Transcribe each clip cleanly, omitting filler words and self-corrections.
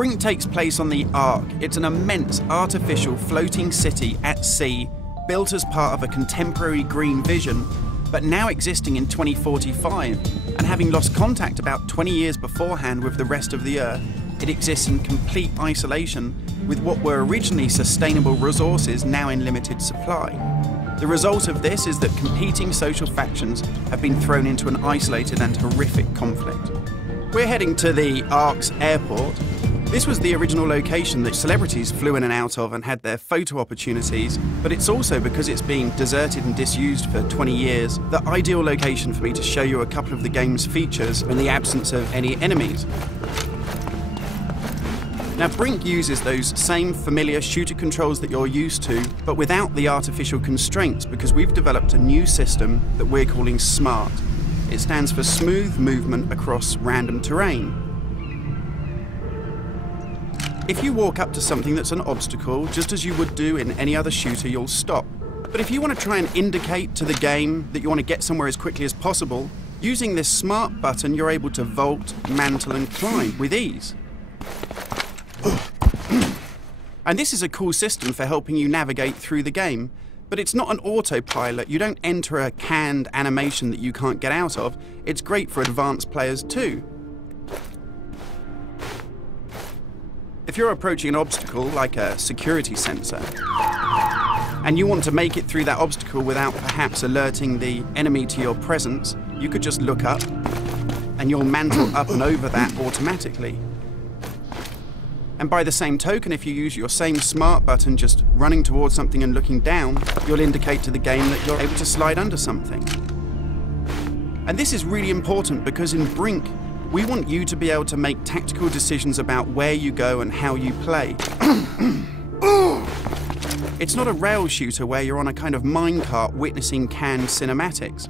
Brink takes place on the Ark. It's an immense artificial floating city at sea, built as part of a contemporary green vision, but now existing in 2045, and having lost contact about 20 years beforehand with the rest of the Earth, it exists in complete isolation with what were originally sustainable resources now in limited supply. The result of this is that competing social factions have been thrown into an isolated and horrific conflict. We're heading to the Ark's airport. This was the original location that celebrities flew in and out of and had their photo opportunities, but it's also, because it's been deserted and disused for 20 years, the ideal location for me to show you a couple of the game's features in the absence of any enemies. Now, Brink uses those same familiar shooter controls that you're used to, but without the artificial constraints, because we've developed a new system that we're calling SMART. It stands for Smooth Movement Across Random Terrain. If you walk up to something that's an obstacle, just as you would do in any other shooter, you'll stop. But if you want to try and indicate to the game that you want to get somewhere as quickly as possible, using this SMART button, you're able to vault, mantle, and climb with ease. And this is a cool system for helping you navigate through the game, but it's not an autopilot. You don't enter a canned animation that you can't get out of. It's great for advanced players too. If you're approaching an obstacle like a security sensor, and you want to make it through that obstacle without perhaps alerting the enemy to your presence, you could just look up and you'll mantle up and over that automatically. And by the same token, if you use your same SMART button just running towards something and looking down, you'll indicate to the game that you're able to slide under something. And this is really important because in Brink, we want you to be able to make tactical decisions about where you go and how you play. It's not a rail shooter where you're on a kind of minecart witnessing canned cinematics.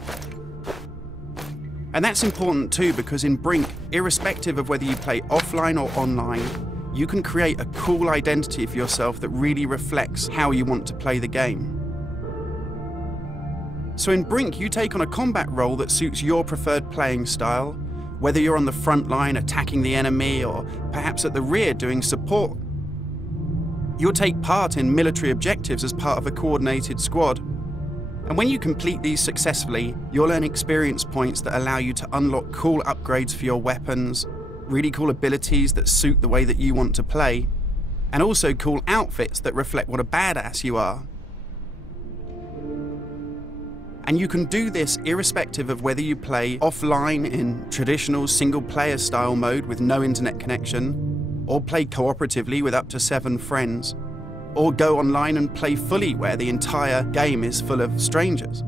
And that's important too, because in Brink, irrespective of whether you play offline or online, you can create a cool identity for yourself that really reflects how you want to play the game. So in Brink, you take on a combat role that suits your preferred playing style, whether you're on the front line attacking the enemy or perhaps at the rear doing support. You'll take part in military objectives as part of a coordinated squad. And when you complete these successfully, you'll earn experience points that allow you to unlock cool upgrades for your weapons, really cool abilities that suit the way that you want to play, and also cool outfits that reflect what a badass you are. And you can do this irrespective of whether you play offline in traditional single-player style mode with no internet connection, or play cooperatively with up to 7 friends, or go online and play fully where the entire game is full of strangers.